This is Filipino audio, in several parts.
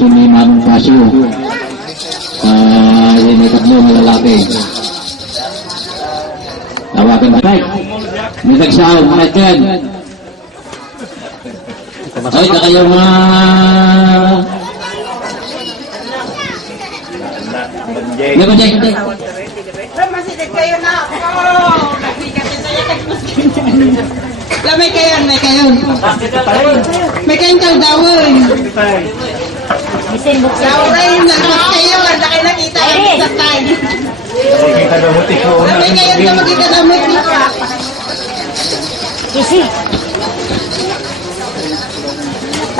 bunso ni Manong Casio. Yun ay tatlo na lalaki. Tawagan ba? May nagsaw, mga dyan. Ay, na kayo mga... Hindi ba, Jay? Masinig kayo na. May kayon, may kayon. May kayon kaldawan. Lauray, nakas kayo. Wala kayo nakita sa tayo. May kayon na magkita na mutik. Isi.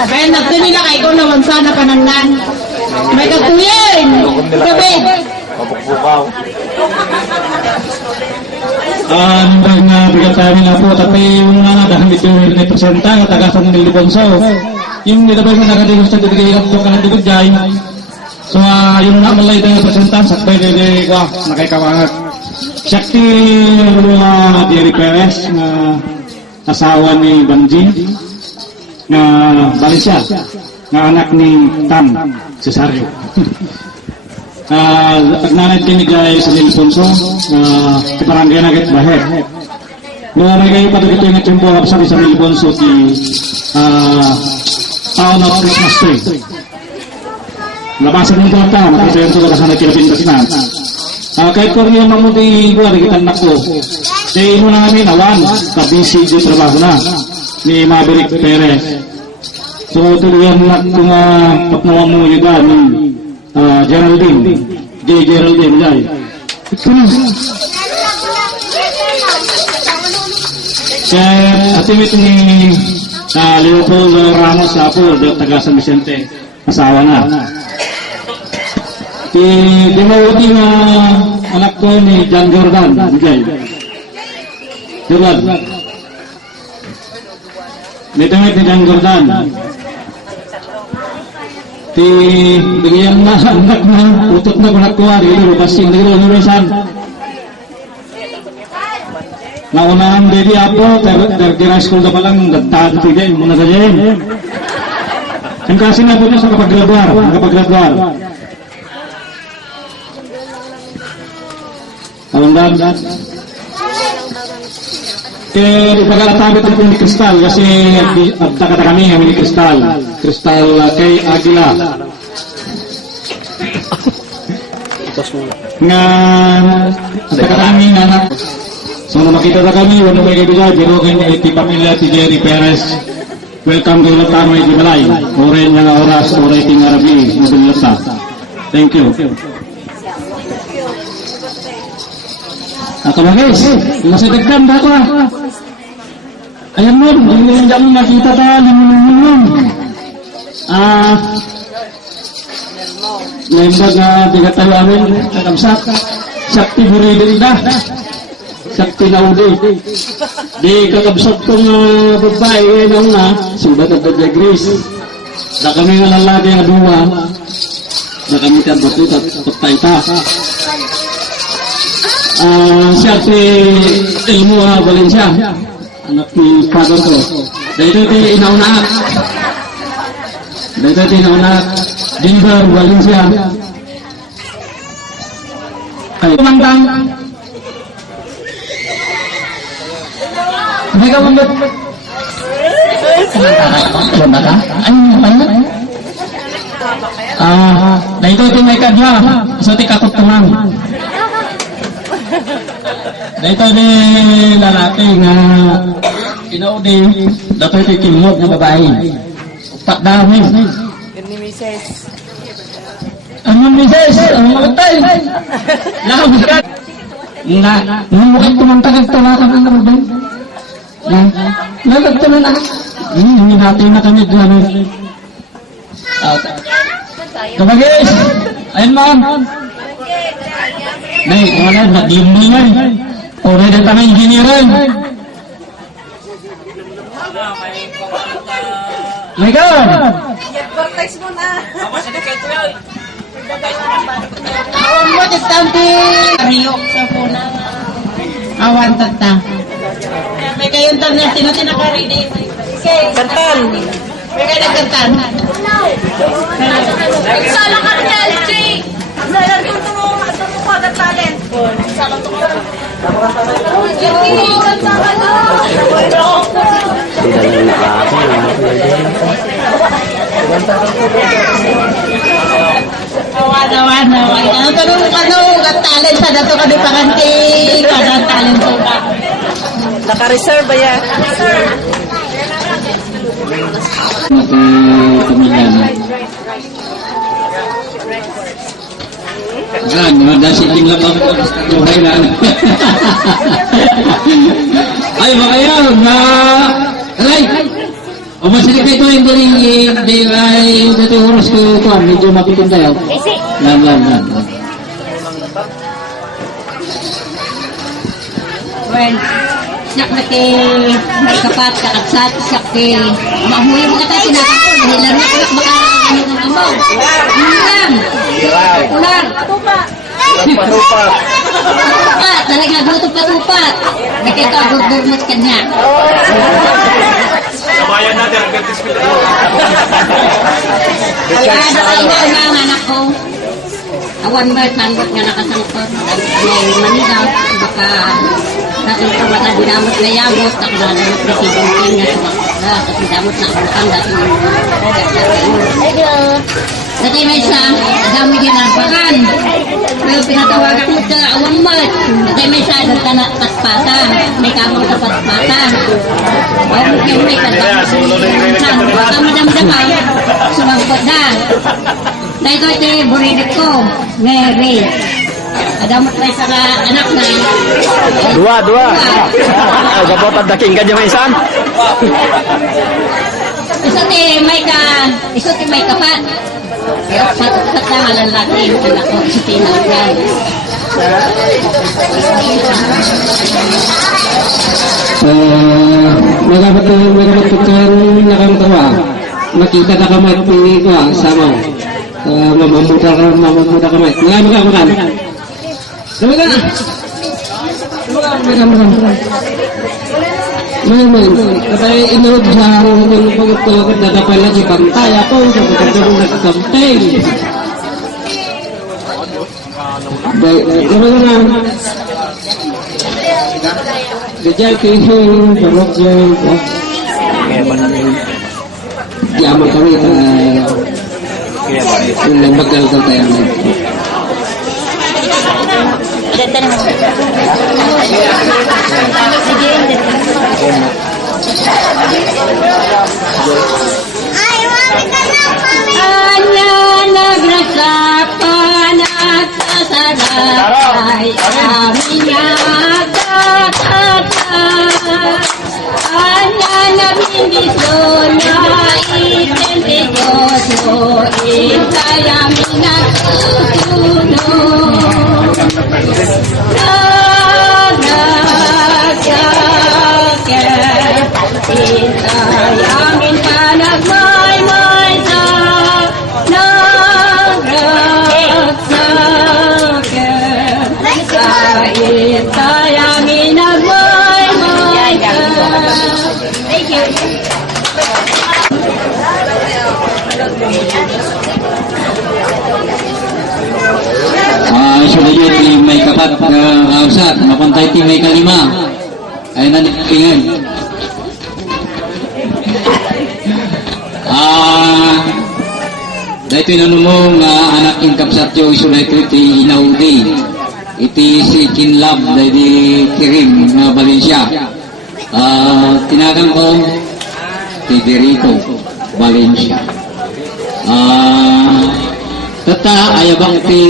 Kaya nagtuni na kayo kung naman sana panangnan. May katuyin. Gabi. Mabukbukaw. Nandang bigat namin na po, tapi yung dahil ito yung representa, tagasan ng Liponso. Yung nilabay mo nakadigos na dibigay po ka ng dibigay. So, yung namalay tayo representa, sakbay dili ko, nakikawangat. Shakti Jerry Perez, na asawa ni Banji, na Balisya, na anak ni Tam Cesario. Nagnanay tinigay sa Nilfonso, kaparanggan agad bahet. Nung may kayo patagito yung natimpo sa Nilfonso, Town of Christmas Tree. Labasan ng data, makita yung sulat sa nagkilapin na. Kahit kung yung mamuti ko, nagitan na ko. Kaya mo na kami nawan, kabisi yung trabaho na, ni Maverick Perez. So, tuloyan na kung patnawang mo yung ni Geraldine, J. Geraldine, yay. Ito na. Kaya atimit ni Leopoldo Ramos Apo, taga San Vicente, asawa na. Dimawati na anak ko ni John Jordan, yay. Jordan. Nitamit ni John Jordan. Bigyan na anak na utot na kunak ko rin basing dilo nulisan naunahan baby apo terkira school na palang dagtad tigay muna sa dyan ang kasi na po niya sa kapag-graduar awang ipagalatabit ako ni Kristal kasi abda kami ni Kristal kay Agila nga abda kami anak so na makita na kami wala may kaibigan biro kayo iti pamilya ti Jerry Perez welcome kayo na tamay di balay oray nga oras oray ting arabi mabilata thank you ako guys, masadagkan ba ako ayan mo, hindi mo makita ta namununun lembag na bigat tayo amin kakamsak sakti buridin da sakti na uli di kakabsak kong babae ngayon na sudat at dagagris da kami nga lalaki nga duwa da kami kabatut at pagtayta siya si Elmo Valencia, anak ni father ko. Dito inauna. Denver Valencia. Ay, kumandang. Ano ka mong kumandang? Dito may kadwa. So, tikakot tumang. Dito ni lalaki nga inaudi dapat ikilmot na babae patdami Ni Mrs. ang utay lahat na mukha tumantag talakan ang kabel lahat tuloy na hindi natin na kami dyan kabagis ayun ma'am nay wala nag-imbingan oray na tayo engineeran my God Advertise mo na. Awan mo, tagtampi. Riyok sa puna. Awan, tagta. May kayon tam na tinatinakari din. Kantan. May kayo nagkantan. Sala ka rin, LG! Sala yung tumukod at talent. Sala tumukod. Yung sala ka. Nawan. Ano tanong ka no? Gat talent sa dato ka di pakanti. Gat talent ko ka. Naka-reserve ba yan? Pamilya. Yan, madasiting lang ako. Buhay na. Ay, baka yan. Aray! O masilig kayo ito, hindi ay dati oras ko ito. Medyo mapitin tayo. Lan. Well, siyak na kay may kapat, kakatsat, siyak kay mahuyo mo ka tayo sinakapon. Hilang na kulit baka ano kong amaw. Hilang. Ulang. Patupat. Talaga gutom patupat. Nakikagugurmot ka niya. Sabayan natin, gantis ko lang. Kaya kayo na ang anak ko. Awan ba, sandot nga nakasangkot. May Manila, baka nakita ba na dinamot na yamot, ako na damot na kibunting na sumakta, kasi damot na akong dati ng dati may isa, dami din ang bakan. Pero pinatawagan ko sa awang mat. Dati may isa, dati na paspatan. May kamang sa paspatan. Bawang yung may paspatan. Baka madam-dama, sumangkot na. Dahil ko ito, burilit ko, Mary. Adamot na isa ka anak na. Dua. Gabot at daking ka dyan may isan. Isa ti may kapat. Kaya sa tama lang laki yung anak ko, isa ti na yan. Magabat pagkaan nakamatawa. Makita na kamay ko sama. Mamamuda kamay. Magan. Magan. Katay inurog sa mga pagkakot na napala si Pantay ako sa pagkakot na campaign. Magan. Gajal kayo, barok yung yaman kami yung lambagal ka tayo na. Anya nagrasapan at sasaday aming agkakata. Anya nabindisyon na itendidyoso ikay aming nagtutunod. Nagagakit ikay aming panagmaymay sa nagragsakin. Kahit ikay aming nagmaymay sa. Thank you. Sulit yung may kapat kausat, mapantay ti may kalima. Ay naningan. Dahil tinanong nga anak in kapsat yung isulay ko iti inaudi. Iti si Kinlab dahil di Kirim na Valencia. Tinagang ko Federico Valencia. Tata ayabang ti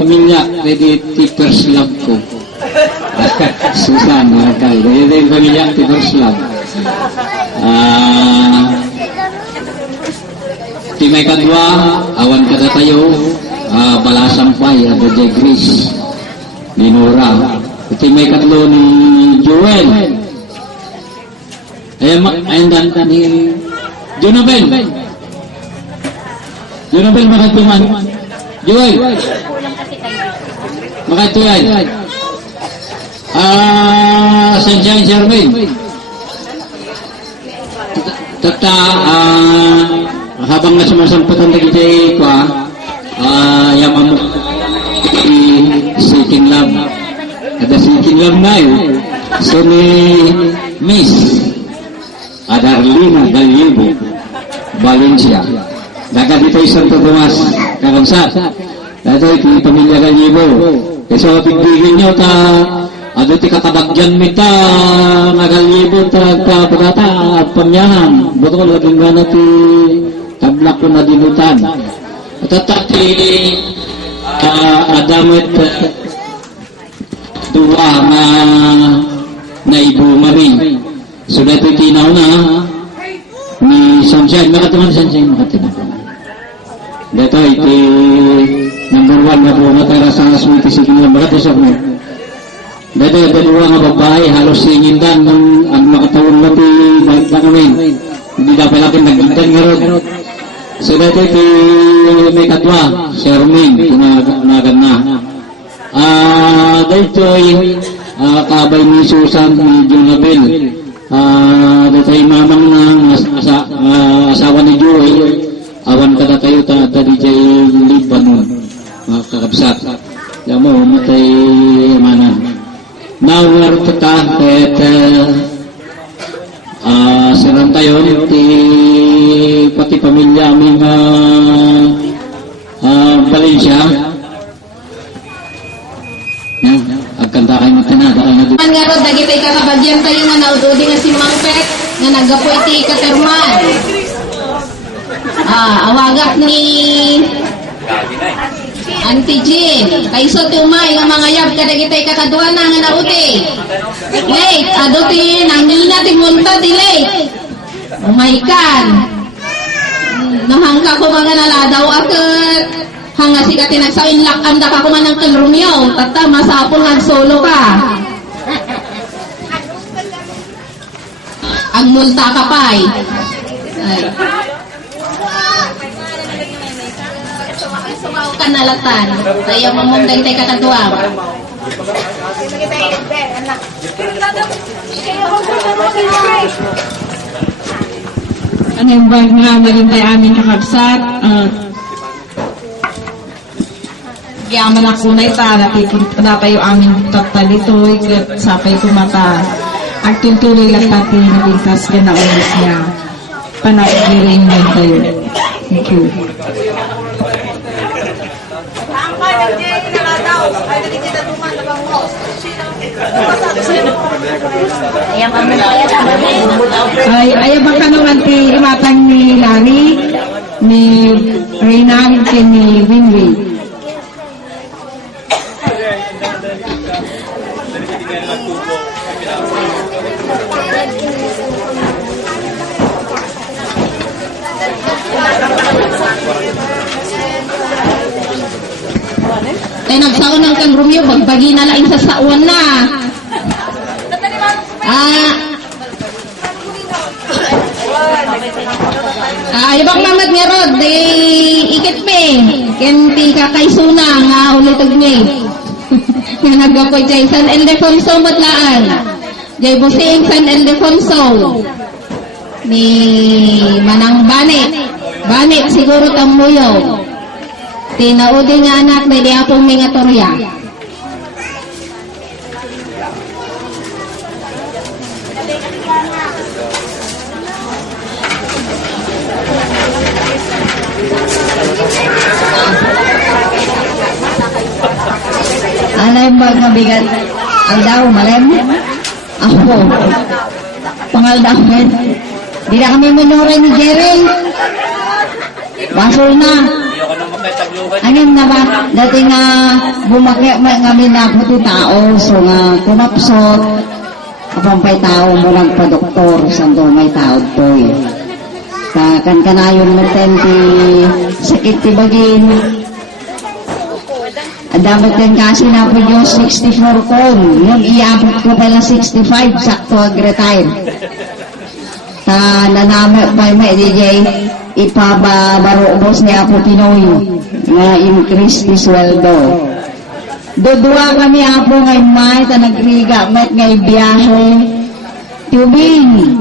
pamilya pwede ti first love ko. Susan Marcal pwede ti pamilya ti first love. Ti may kadwa awan kada tayo balasampay at the Grace ni Nora. Ti may kadlo ni Joel. Ayan dan ni Jonabel. Jonabel makatuman. Joel. Makatuyan. Saint Jean Germain. Tata, habang nasumasampatan na kita ko, yamamuk Seeking Love. Ada Seeking Love na yun. So ni Miss Adarlina Galibo Valencia. Daga dito Santo Tomas, Kakansat. Dito iti pamilya Galibo. So pigdigin nyo ta, ado ti katabagyan mita, Galibo ta pagata at pamyahan. Buto ko laging gana ti tablak ko na dinutan. At ti adamit dua na ibu mari. So dito tinaw na ni Sunshine, makatuman Sunshine, makatinaw. Dito iti number 1 na po matara sa aswiti siging lang makatisok mo. Dito dalawa nga babae halos singindan ang makatawin na ti balik na kami. Hindi dapat natin naggindan nga ron. So dito iti may katwa, Shermin, tinagan na. Dito kabay ni Susan, ni Jonabel. Dito ay mamang ng asawa ni Joey. Awan ka na kayo ta DJ Libanon, mga kakabsat. Alam mo, matay mana. Now, meron ka kahit silang tayo, pati pamilya aming Valencia. Agkanta kayo matinada kayo na doon. Man nga ro, dagitay kakabagyan tayo nga naududi nga si Mangpet, nga nagapoy ti Katerman. Awagak ni Auntie Jean. Kayso tumay nga mga yab, kadagitay kakadwa na nga nauti. Late, ado ti nangina ti munta ti late. Umaykan. Nahangka ko mga naladaw akit. Hanga si ka tinagsain lakam da ka ko man ng kalrumyo. Tata, masapol nga solo ka. Ang multa ka pa'y. Ay. Sumaw ka nalatan. Tayo mamungday tayo katatuwa. Ano yung bag nga marin tayo amin kakabsat? Yaman ako na itara, dapat yung aming tatalitoy, sapay kumata. At tuloy lang natin naligtas ka na ulit niya. Panagirin din tayo. Thank you. Ay baka naman ti imatang ni Larry, ni Reyna, ni Winway. Ay nagsaon ng kang Romeo, bagbagi na lain sa sawan na. Ibang mamad nga rod, ikit me. Kenti kakaysuna nga ulitog me. Nga nagapoy jay San Ildefonso matlaan. Jay Busing San Ildefonso. Ni Manang Banit. Banit siguro tamuyo. Tinaudi nga anak na di apong mga torya. Alay ba nga bigat? Ang daw, malem? Ako. Pangaldamit. Di na kami manuray ni Jerry. Basol na. Angin na ba? Dati nga bumakya nga minaputi tao. So nga kumapsot. Kapampay tao mo nagpa-doktor. Sando may tao po eh. Kan kanayon mo ti sakit ti bagin. Dapat din kasi na po yung 64 ko. Yung iabot ko pala 65, sakto ag-retire. Nanami pa may DJ, ipabaro ubos niya po Pinoy. Nga increase ni sweldo. Dudua kami apo ngay may, nagriga, may ngay biyahe. Tubing.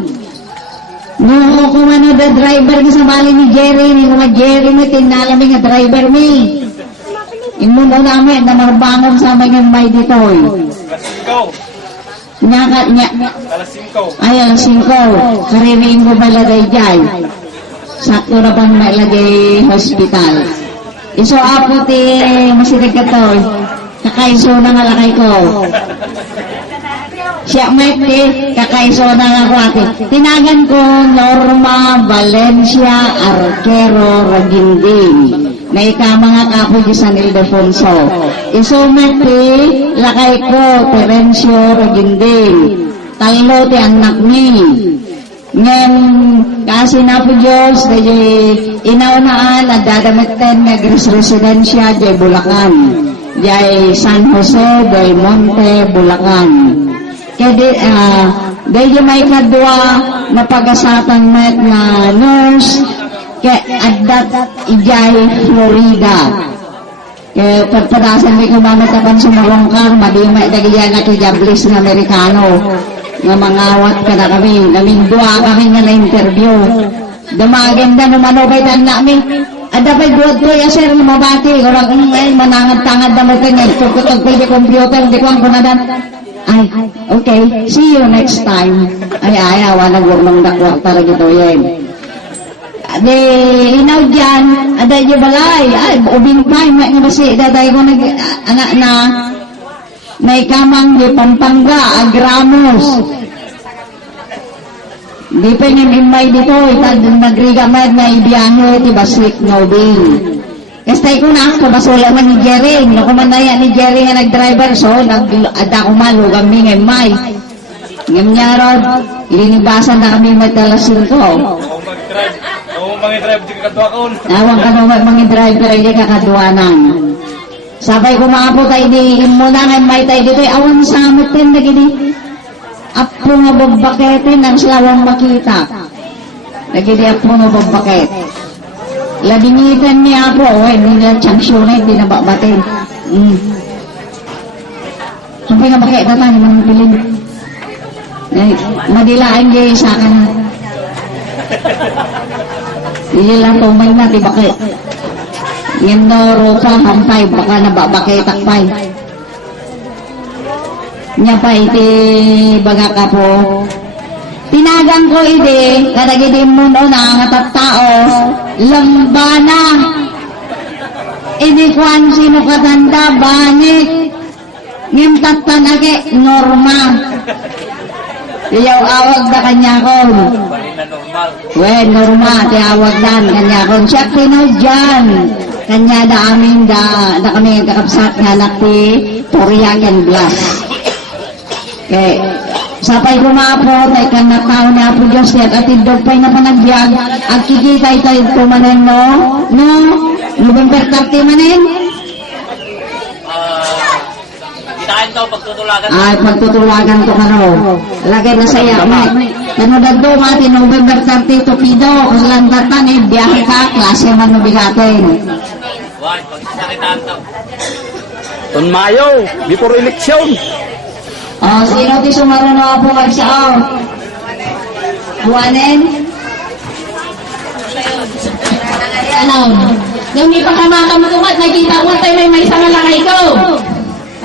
No, kung ano the driver ka sa bali ni Jerry, ni kuma Jerry mo, tinalami nga driver mi. Imo mo namin na marbangon sa mga may dito. Nya, ay alas 5, kaririin ko ba lagay dyan? Sakto na pang nailagay hospital. Iso apo ti masidag ka to, kakaiso na nga lakay ko. Siya may kakaiso na nga ko ate. Tinagan ko Norma Valencia Arquero Raginding. May mga kapo di San Ildefonso. Iso may lakay ko Terencio Raginding. Talo ti anak ni. Ngayon, kasi na po Diyos, dahil inaunaan at dadamiten nga residensya di Bulacan. Di San Jose del Monte, Bulacan. Kaya dahil may kadwa na pag-asatan met na nurse kaya adat ijay Florida. Kaya pagpadasan may kumamatapan sa marongkar, madimay dagyan na kijablis ng Amerikano. Nga mangawat ka na kami, namindua kami nga na-interview. Dumaganda naman o kaitan namin. Ada pa buat ko ya sir mabati, orang manangad-tangad na mo kanya, tukutog ko yung computer, di ko ang kunadan. Ay, okay, see you next time. Ay, awa, nagwag dakwa para gito yan. Di, inaw dyan, ada yung balay, ay, ubing pa, may nga basi, daday ko anak na, may kamang di Pampanga, Agramos. Di pa yung imay dito, nagrigamad na ibiyahe, di Basik, Nobing. Kastay ko na, kabasula man ni Jerry. Nakumandaya ni Jerry nga nag-driver, so, ada ko malugang mi ngay may. Ngam niya rod, linibasan na kami matalasin ko. Oo, mga drive, di ka kadwa ko. Nawang ka naman mga driver, hindi kakadwanan. Sabay ko mga po tayo di, mo na ngay may tayo dito, awan sa amutin na gini. Apo nga babaketin, ang slawang makita. Nagidi apo nga babaket. Labingitan niya ako, hindi na tsangsyon na, hindi na babatin. Sabi nga bakit na tayo, mga pilin. Madilaan kayo sa akin. Hindi lang tumay na, di bakit. Yan no, ropa, hampay, baka nababakay, takpay. Nya pa iti baga ka po. Tinagang ko ide, kadagidi mo no na nga tattao, lambana. Ini kwan sino katanda, banik. Ngim tattanake, Norma. Iyaw awag da kanya ko. We, Norma, tiawag dan kanya ko. Siya tinaw dyan. Kanya da amin da kami kakapsat nga nakti Toriagan Blas. Okay. Sapay kumapo, tay kan na tao na po Diyos niya, at indog pa'y na panagbiag, at kikita tayo tumanen no, November 30 manen? Kitain daw, pagtutulagan. Ay, pagtutulagan to kano. Lagay na saya, ano dagdo mati, November 30, Tupido, kasalantatan eh, biyahe ka, klase man mabigatin. Wan, pagsakitaan daw. Ton Mayo, before election. Sino ti sumaruno po magsao? Buwanen? Ano? Nung di pa ka makamakumat, nakita mo tayo may isang alangay ko.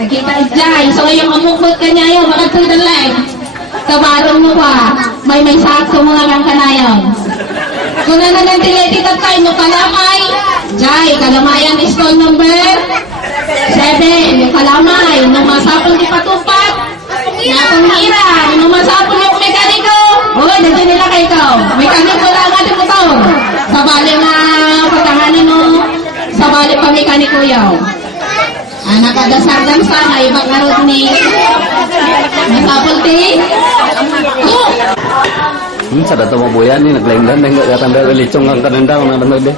Nakita dyan. So yung amukot ka niya yun, makatudan lang. Kabarong mo pa, may sakto mga lang kanayon. Kung na nang tiletitat tayo, no kalamay, jay, kalamayan is call number 7, yung kalamay, nung masapon di patupat, nakong hira, nung masapon yung mekaniko, nandiyan nila kayo ikaw, mekaniko lang natin motor, sabali na pagkahanin mo, sabali pa mekaniko yaw. Nakadasardan sa may bakarot ni masapon ti, Sa dato mo buyan ni naglaindan nang gatanda lechong ang kananda ng nanood eh.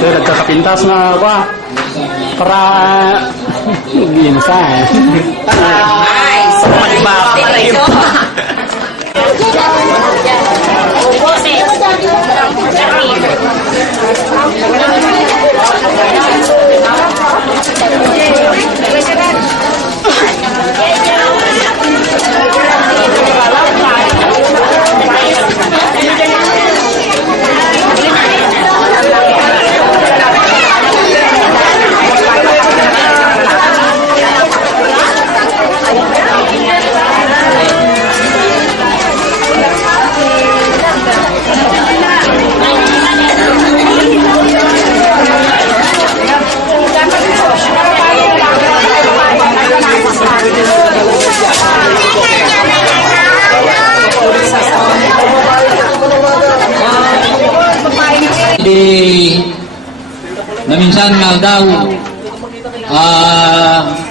Ito nagkakapintas na ako para ginsa eh. Nice! Magbati na ito. na minsan nga daw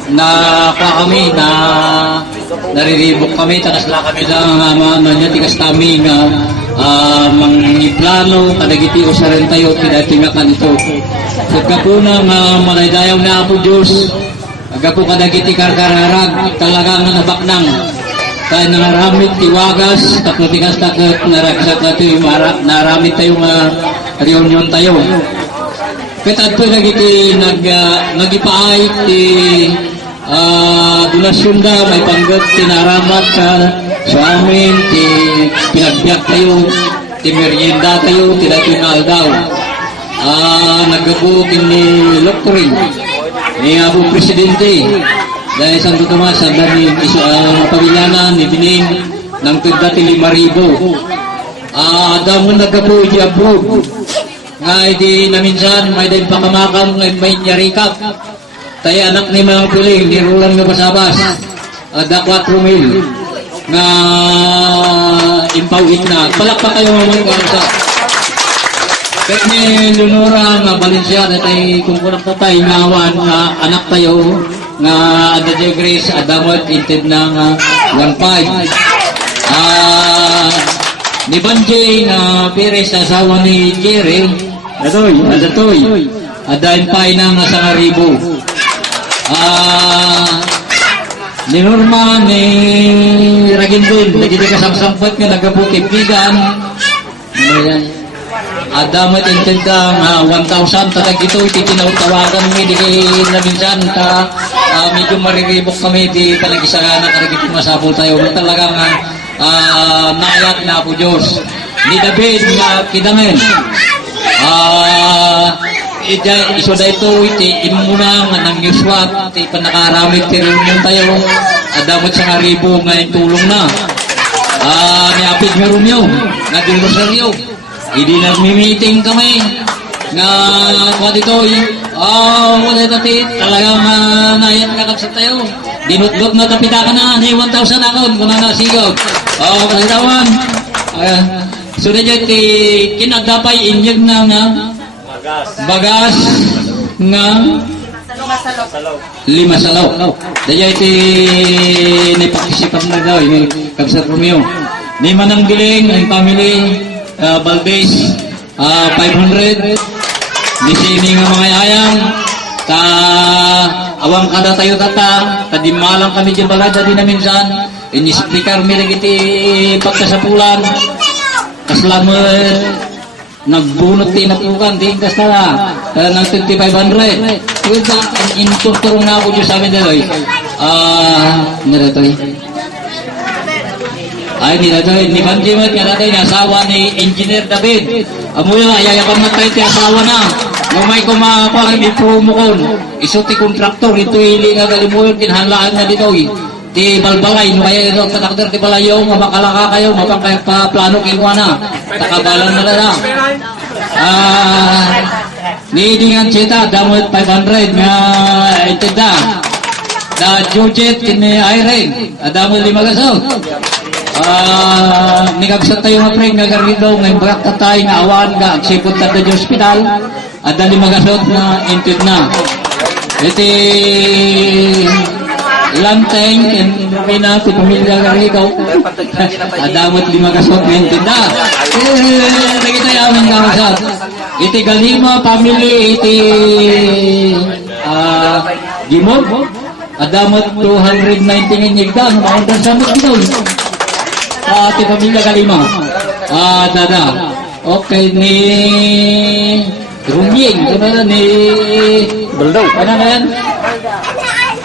na kami na nariribok kami takas lang kami lang tikas kami nga mangiplano kadagiti usaran tayo tinatingakan ito pagka po nang manaydayaw na ako Diyos pagka po kadagiti karkararag talaga nga nabaknang kaya nangaramit tiwagas taklatikas takot naragsak na ito naramit tayo nga reunion tayo Petad po nagiti nagipaay ti donasyon da may panggat tinaramat ka sa amin ti pinagbiyak tayo ti merienda tayo ti datingal daw naggapo kini Lokring ni Abu Presidente dahil Santo Tomas sa dami pamilyana ni Bining ng tagdati 5,000 daw naggapo di abroad nga di na minsan may dahil pakamakam may nyarikap tayo anak ni mga piling ni Roland nga pasabas da 4,000 nga impawit na palakpak kayo mga sa kahit ni Leonora nga Valencia na tayo kung kunak na tayo ngawan nga anak tayo nga Adja Grace adamot inted na nga 1,500 ni Banjay nga Perez asawa ni Jerry Adatoy adain pa ina nga 1,000 ni Norma ni Ragindin nagiti kasamsampot nga nagaputip bigan adamat intendang 1,000 tatag ito itinawtawagan mi di kay na minsan ta medyo mariribok kami di panagisagana karagiti masabol tayo talaga nga nayak na po Diyos ni David nga kidangen iso da ito iti imuna nga nang yuswat iti panakaramit ti reunion tayo adamot sa ngaribo nga tulong na ni Apid nga Romeo nga di Rosario hindi nagmi-meeting kami nga kwa dito wala tati talagang nayan kakabsat tayo dinutlog na tapita ka na ni 1,000 akon kung nasigaw pasitawan so na dyan kinagdapay inyag na nga bagas nga 5 salaw dyan nipakisipan na daw kabsat Romeo ni Manang Giling ang family Valdez 500 ni sini nga mga ayang awang kada tayo tata kadimalang kami dyan balada din na minsan inisiplikar mi nagiti pagkasapulan kaslamet nagbunot tinatukan di kastala ng 2,500 kuwita inturturong na ako dyan sa amin daloy naratoy ay nilatoy ni Banjimat nga natay asawa ni Engineer David amuyo ayayapan na tayo ti asawa na may kumakwa ni promo kon iso ti kontraktor ito ili nga galimuyon kinhanlaan na dito ti balbalay no kaya ito katakder ti balayo mabakalaka kayo mapangkaplano kinuana takabalan na lang ni Dingan Cheta damot 500 nga itida da Jujet kini Irene adamot 5 gaso nigabsat tayo nga preng nga garrido nga imbrak tatay nga awan nga agsipod tayo di hospital at dali magasot na intid na iti lanteng kina ti pamilya garrido adamot 5 gasot nga intid na nagita yaman nga masat iti galima family iti gimog adamot 290 nga nyigdan maundan sa mga ginoy ati pamilya kalima dada okay ni Rumying ano ni Baldaw ano na yan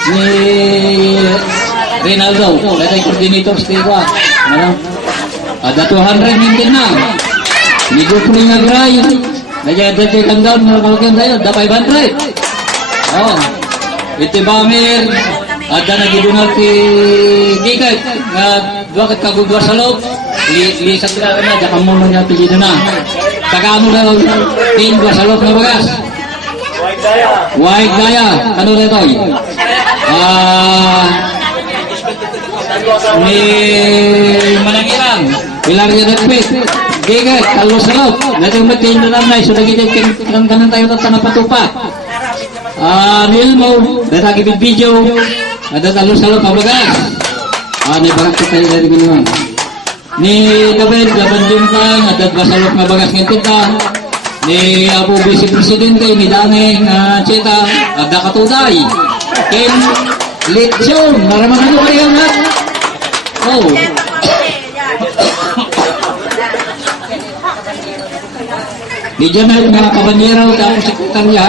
ni Rinaldo ito coordinator Steva ano ada 200 mintin na ni Gupri nga gray nagyadad kang down mga tayo da 500 iti Bamir ada nagidunal ti Gikat nga bakit kagugwa sa loob lisat ka na daka muna niya pilido na tagamo na tingwa sa loob na bagas White Daya ano na ito ni Manangilang Hilaria Nagpit Gigat, talo sa loob. Natin matin na lang na, so nagiging kanan tayo ng tanapatupa. Nilmo, datagi video, ada talo sa loob, pabagas. Ni barak ko tayo dari gini ni David, laban din ka, ada basalok na bagas ng tinta. Ni Abu Vice Presidente, ni Daneng Cheta, ada katuday. Ken Lechon, naraman ko kayo lahat. Oh. Di dyan na mga kabanyero, tapos sekretarya.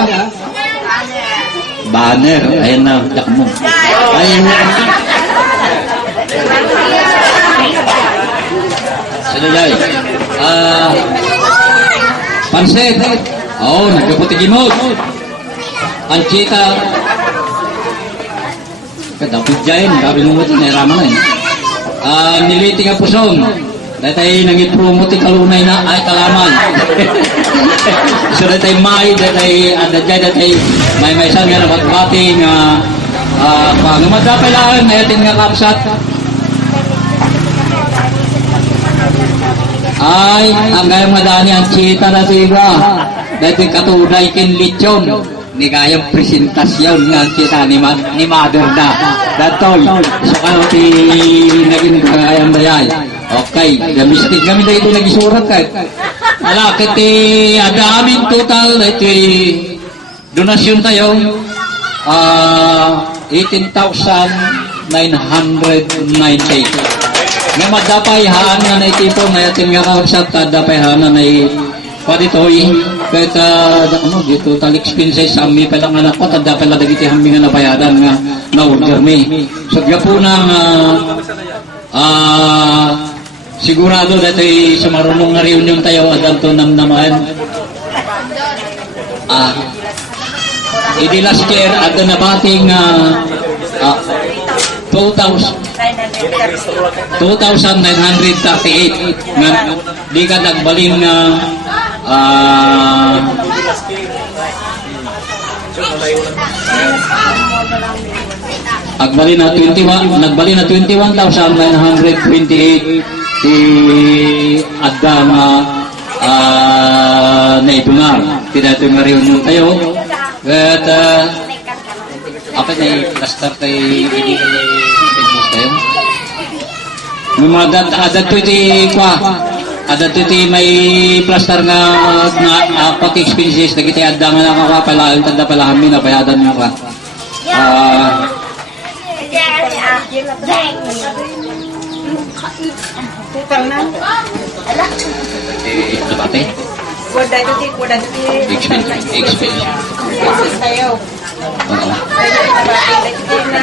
Banner, ayan na, dak mo. Ayan na. Sino dyan? Panset. Oo, nagkaputi gimot. Ang chita. Kadapit dyan, gabi mo ito, nairaman na eh. Niliti nga pusong. Dahil tayo nangit-promote kalunay na ay kalaman. So dahil tayo may, dahil tayo may isang nga nabatbating pangumadapay lang, nayatin nga kapsat. Ay, ang gayang madani ang chita na siga. Dahil katuday kin lechon. Ni gayang presentasyon nga ang chita ni mother na. Datoy, so kayo ti naging gayang bayay. Okay, gamistik kami na ito nagisurat ka. Ala, kati ada amin total, ito donasyon tayo, 18,990. Nga madapayhaan nga na itipon na yatin nga kausap, madapayhaan na paditoy, kahit di total expenses, ami pa lang anak ko, tanda pala dagiti hami nga nabayadan nga na-order me. So, po nang sigurado dati sa marunong nga reunion tayo adang to namnaman. Idi last year ada na bating 2,938 nga di ka nagbaling na nagbali na 21,928 si Adam na itungar. Tidak ito nga reunion tayo. At apa na i-plaster tayo tayo? Lumadat adat ito adat ito may plaster nga pati expenses na kita Adam na nakakapala ang tanda pala kami na payadan nga ka. Tutang na. Ala. Debate? Kuda dati. Expenses tayo. Oo. Dati na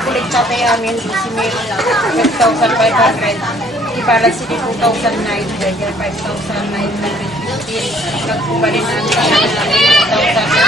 kulit sa tayo amin, 5,500. Ibalag si 2,900, 5,915. Nagkubalin namin sa 5,000.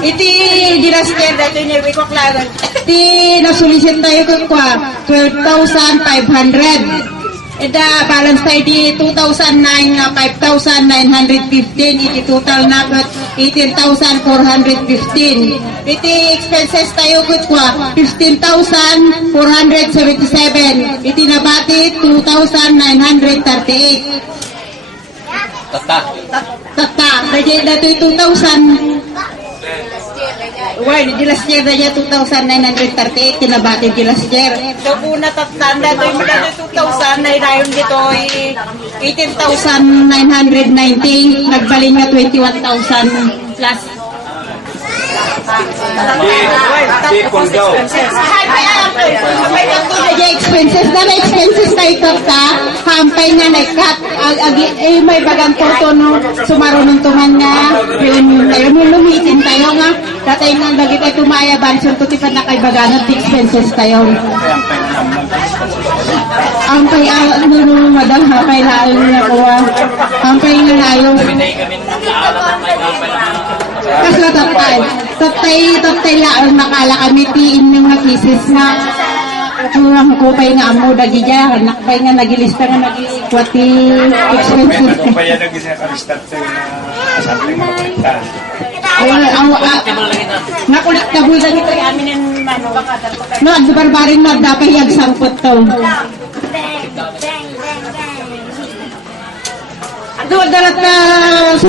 Iti dinasker dito ni Rico Claron. Iti nasulisit tayo kwa 12,500. Ida balance tayo di 2,009 nga 5,915. Iti total na 18,415. Iti expenses tayo kwa 15,477. Iti nabati 2,938. Tata. Dahil dito 2,000. Why, di last year na niya 2,938, tinabati di last year. So, una tatanda, ito yung mula 2,000, na ilayon dito ay 18,990, nagbalin nga 21,000 plus. Expenses na expenses tayo ka hampay nga nagkat may bagang porto no sumarunong tuman nga yun lumitin tayo nga datay nga lagi tayo tumaya banson to tipan na kay baganat expenses tayo hampay madam hampay laalo niya kuha hampay nga layo kasla tatay laon makala kami tiin ng makisis nga ang kupay nga amo dagi dyan nakpay nga nagilista nga nagikwati expenses Kaya nag-isa ka-restart sa'yo na something na kulitan. nakulit na bulan ito amin ng No, di barbaring na dapat yung sangkot to. Doon darat na